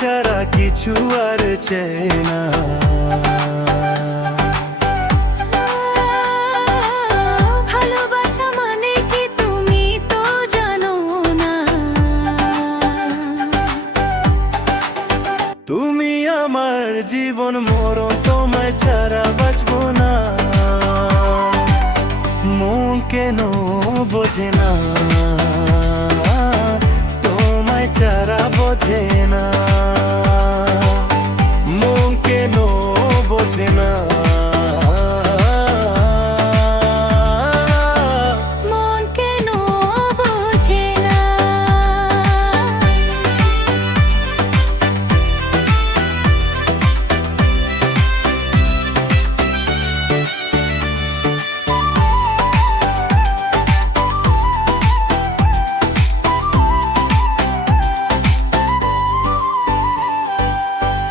ছাড়া কিছু আর চাই না। ভালোবাসা মানে কি তুমি তো জানো না। তুমি আমার জীবন মরণ, তোমায় ছাড়া বাঁচবো না। মন কেন বোঝে না, তোমায় ছাড়া বোঝে না। মন কেন বোঝে না, মন কেন বোঝে না।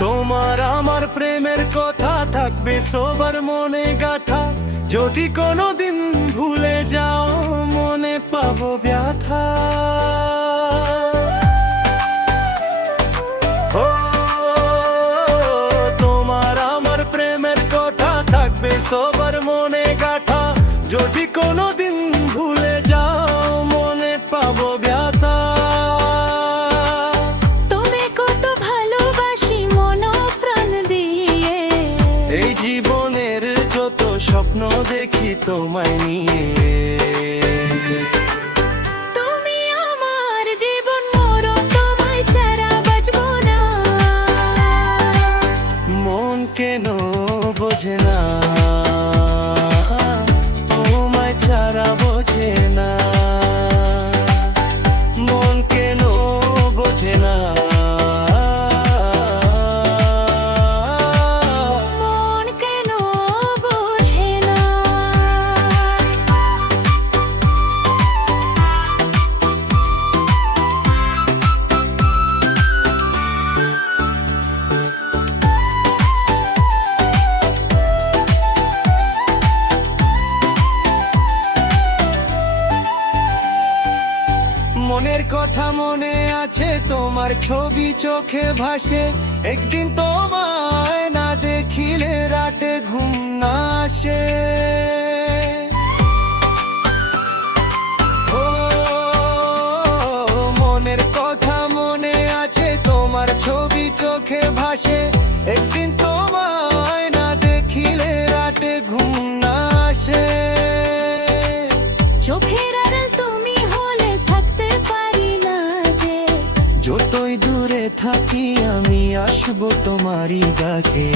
তোমার আমার প্রেমের কথা থাকবে সবার মনে গাথা। যদি কোনোদিন ভুলে যাও মনে পাবো ব্যথা। ও, তোমার আমার প্রেমের কথা থাকবে সবার মনে গাথা। যদি কোনোদিন ভুলে যাও মনে পাবো ব্যথা। তুমি কত ভালোবাসি মন প্রাণ দিয়ে, এই জীবনের যত স্বপ্ন দেখি তোমায় নিয়ে। তুমি আমার জীবন মরণ, তোমায় ছাড়া বাঁচবো না। মন কেন বোঝে না, তোমায় ছাড়া বোঝে না। মন কেন বোঝে না, মন কেন বোঝে না। মনের কথা মনে আছে, তোমার ছবি চোখে ভাসে। একদিন তোমায় না দেখিলে রাতে ঘুম না আসে। ও, মনের কথা মনে আছে, তোমার ছবি চোখে ভাসে। একদিন তোমায় না দেখিলে রাতে ঘুম না আসে। চোখের আড়াল তুমি হলে থাকতে পারি না যে, যতই দূরে থাকি আমি আসবো তোমারই ডাকে।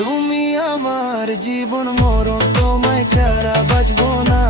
তুমি আমার জীবন মরণ, তোমায় ছাড়া বাঁচবো না।